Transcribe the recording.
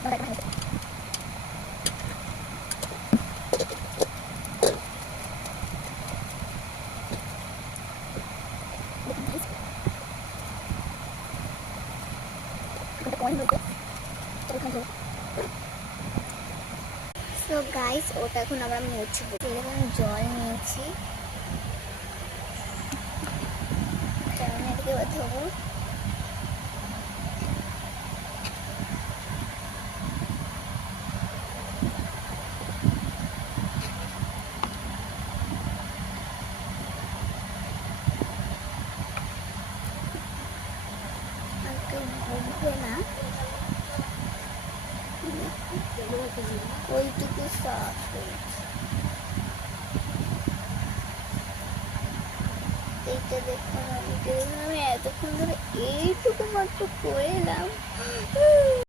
So guys, ওটা এখন আমরা মুছবো। আমি জল নিয়েছি, এদিকে ধোবো। ঘুরবে না, ওইটুকু সাফ করেছি। এইটা দেখুন, আমি এতক্ষণ ধরে এইটুকু মাত্র করে এলাম।